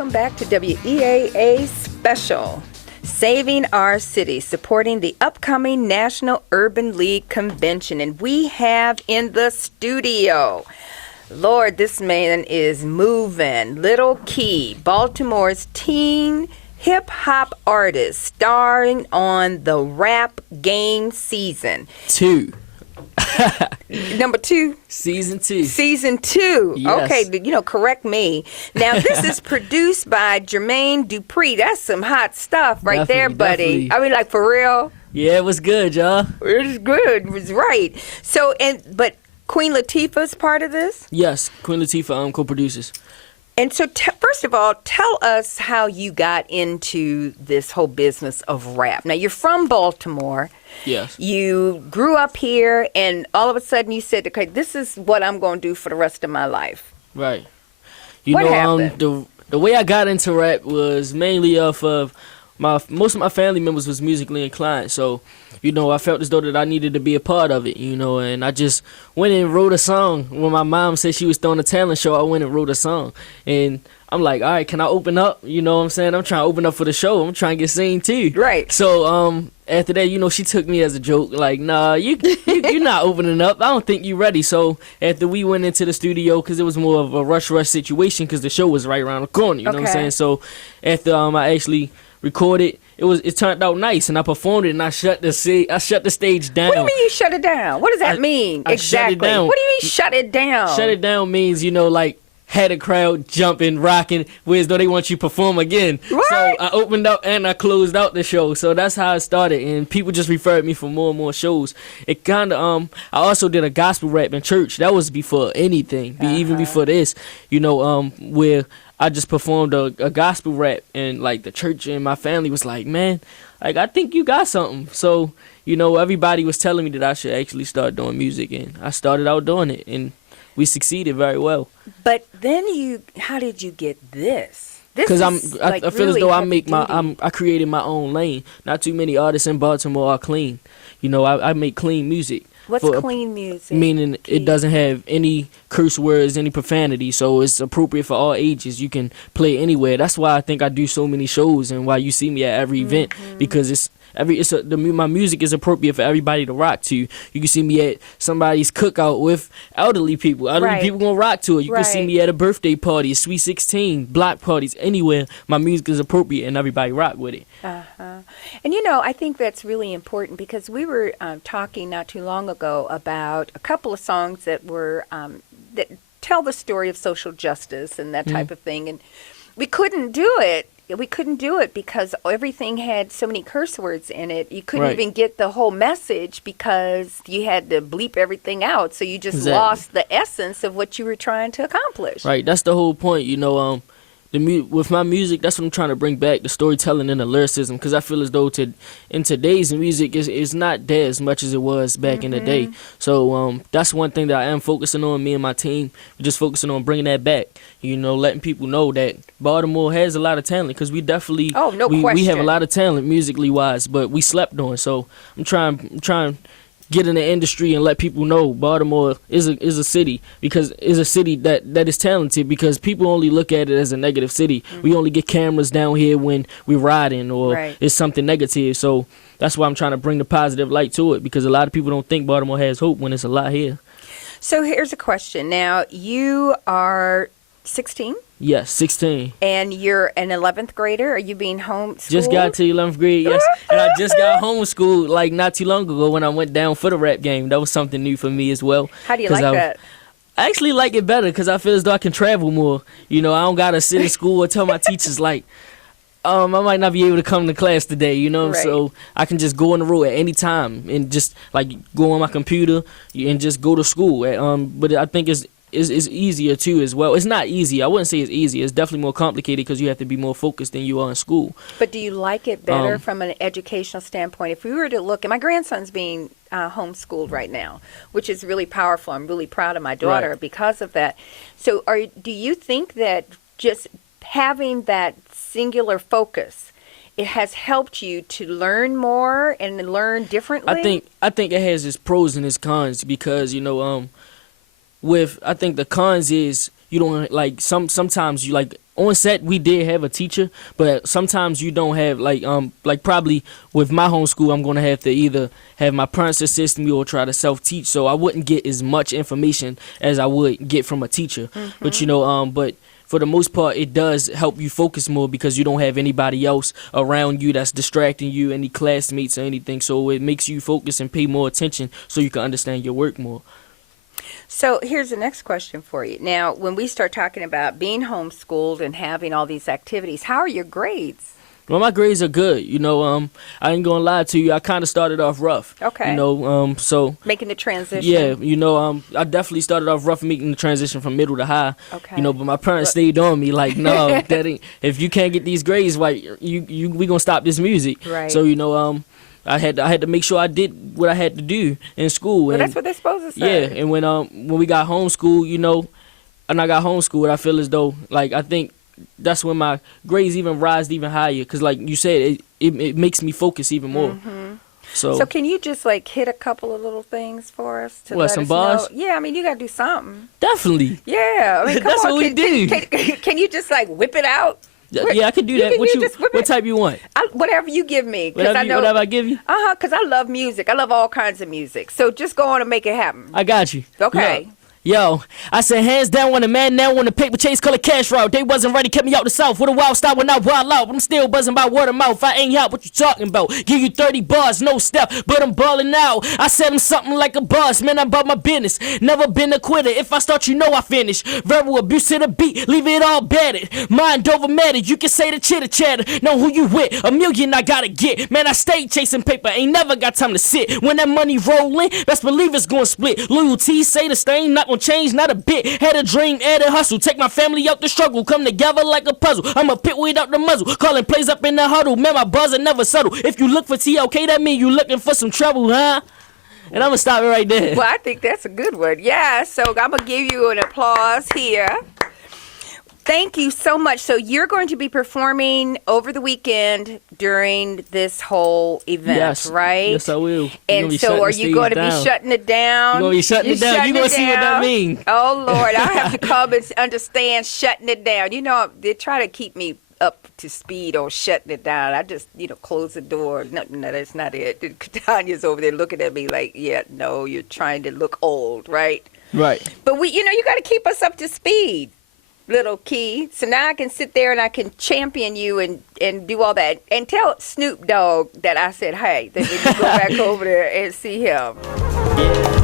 welcome back to WEAA Special, Saving Our City, supporting the upcoming National Urban League Convention. And we have in the studio, Lord, this man is moving, Lil Key, Baltimore's teen hip-hop artist, starring on the Rap Game Season 2. Number 2? Season 2. Season 2. Yes. Okay, correct me. Now, this is produced by Jermaine Dupree. That's some hot stuff right there, buddy. Definitely. I mean, like, for real? Yeah, it was good, y'all. It was good. It was right. So, but Queen Latifah's part of this? Yes, Queen Latifah co-producers. And so, first of all, tell us how you got into this whole business of rap. Now, you're from Baltimore. Yes. You grew up here, and all of a sudden you said, okay, this is what I'm going to do for the rest of my life. Right. What happened? The way I got into rap was mainly off of most of my family members was musically inclined, so I felt as though that I needed to be a part of it, and I just went and wrote a song. When my mom said she was throwing a talent show, I went and wrote a song. And I'm like, all right, can I open up? You know what I'm saying? I'm trying to open up for the show. I'm trying to get seen too. Right. So after that, she took me as a joke. Like, nah, you're not opening up. I don't think you're ready. So after we went into the studio, because it was more of a rush situation because the show was right around the corner. You know what I'm saying? So after I actually recorded, it turned out nice, and I performed it, and I shut the stage down. What do you mean you shut it down? What does that mean I exactly? shut it down. What do you mean shut it down? Shut it down means like had a crowd jumping, rocking, whereas though they want you to perform again. Right. So I opened up and I closed out the show. So that's how it started, and people just referred me for more and more shows. It kind of I also did a gospel rap in church. That was before anything, even before this. Where I just performed a gospel rap, and like the church and my family was like, man, like I think you got something. So everybody was telling me that I should actually start doing music, and I started out doing it, and we succeeded very well. But then how did you get this? Because I feel really as though I created my own lane. Not too many artists in Baltimore are clean. I make clean music. What's clean music? Meaning it doesn't have any curse words, any profanity, so it's appropriate for all ages. You can play anywhere. That's why I think I do so many shows, and why you see me at every event, because my music is appropriate for everybody to rock to. You can see me at somebody's cookout with elderly people. Elderly people gonna rock to it. You can see me at a birthday party, a Sweet 16, block parties, anywhere. My music is appropriate and everybody rock with it. And I think that's really important, because we were talking not too long ago about a couple of songs that were that tell the story of social justice and that type of thing, and we couldn't do it. We couldn't do it because everything had so many curse words in it. You couldn't even get the whole message because you had to bleep everything out. So you just lost the essence of what you were trying to accomplish. Right. That's the whole point. With my music, that's what I'm trying to bring back, the storytelling and the lyricism, because I feel as though in today's music is not there as much as it was back in the day. So that's one thing that I am focusing on. Me and my team, we're just focusing on bringing that back. Letting people know that Baltimore has a lot of talent, because we definitely we have a lot of talent musically wise, but we slept on. So I'm trying get in the industry and let people know Baltimore is a city, because it's a city that is talented, because people only look at it as a negative city. We only get cameras down here when we're riding or it's something negative. So that's why I'm trying to bring the positive light to it, because a lot of people don't think Baltimore has hope when it's a lot here. So here's a question. Now, you are 16? Yes, 16. And you're an 11th grader? Are you being homeschooled? Just got to 11th grade, yes. And I just got homeschooled like not too long ago when I went down for the rap game. That was something new for me as well. How do you like that? I actually like it better because I feel as though I can travel more. I don't got to sit in school or tell my teachers like, I might not be able to come to class today, so I can just go on the road at any time and just like go on my computer and just go to school. But I think it's easier too as well. It's not easy. I wouldn't say it's easy. It's definitely more complicated because you have to be more focused than you are in school. But do you like it better from an educational standpoint? If we were to look, and my grandson's being homeschooled right now, which is really powerful. I'm really proud of my daughter because of that. So do you think that just having that singular focus, it has helped you to learn more and learn differently? I think it has its pros and its cons, because I think the cons is you don't like sometimes you like on set we did have a teacher, but sometimes you don't have like probably with my homeschool I'm gonna have to either have my parents assist me or try to self-teach, so I wouldn't get as much information as I would get from a teacher. But but for the most part, it does help you focus more because you don't have anybody else around you that's distracting you, any classmates or anything. So it makes you focus and pay more attention so you can understand your work more. So here's the next question for you. Now, when we start talking about being homeschooled and having all these activities, how are your grades? Well, my grades are good. I ain't gonna lie to you. I kind of started off rough. Okay. So making the transition. Yeah, I definitely started off rough making the transition from middle to high. Okay. But my parents stayed on me like, no, that ain't. If you can't get these grades right, we gonna stop this music. Right. So I had to make sure I did what I had to do in school. Well, and that's what they're supposed to say. Yeah, and when we got homeschooled, and I got homeschooled, I feel as though like I think that's when my grades even rise even higher because like you said it makes me focus even more. So can you just like hit a couple of little things for us to What, let some us bars? know? Yeah, I mean you gotta do something. definitely Yeah, I mean come That's on. what we do. Can you just like whip it out? yeah, I could do that. What type you want? Whatever you give me, Whatever, I know. whatever I give you, Because I love music. I love all kinds of music. So just go on and make it happen. I got you. Okay. Look. Yo, I said hands down on the man now on the paper chase color cash route. They wasn't ready, kept me out the south with a wild style when I wild out. But I'm still buzzing by word of mouth. I ain't out, what you talking about? Give you 30 bars, no step, but I'm balling out. I said I'm something like a boss, man, I'm about my business. Never been a quitter, if I start you know I finish. Verbal abuse to the beat, leave it all battered. Mind over matter, you can say the chitter chatter. Know who you with, a million I gotta get. Man, I stay chasing paper, ain't never got time to sit. When that money rollin', best believe it's gonna split. Loyalty, say the stain, not gonna change, not a bit. Had a dream, added hustle. Take my family out the struggle, come together like a puzzle. I'm a pit without the muzzle, calling plays up in the huddle. Man, my buzz are never subtle. If you look for TLK, that mean you looking for some trouble, huh? And I'm gonna stop it right there. Well, I think that's a good one. Yeah, so I'm gonna give you an applause here. Thank you so much. So you're going to be performing over the weekend during this whole event, Yes. right? Yes, I will. And so are you going to be shutting it down? You're gonna be shutting it down. You're gonna see what that down? means. Oh, Lord. I have to come and understand shutting it down. They try to keep me up to speed on shutting it down. I just, close the door. No, that's not it. Tanya's over there looking at me like, yeah, no, you're trying to look old, right? Right. But you got to keep us up to speed. Lil Key. So now I can sit there and I can champion you and do all that. And tell Snoop Dogg that I said, hey, that we can go back over there and see him. Yeah.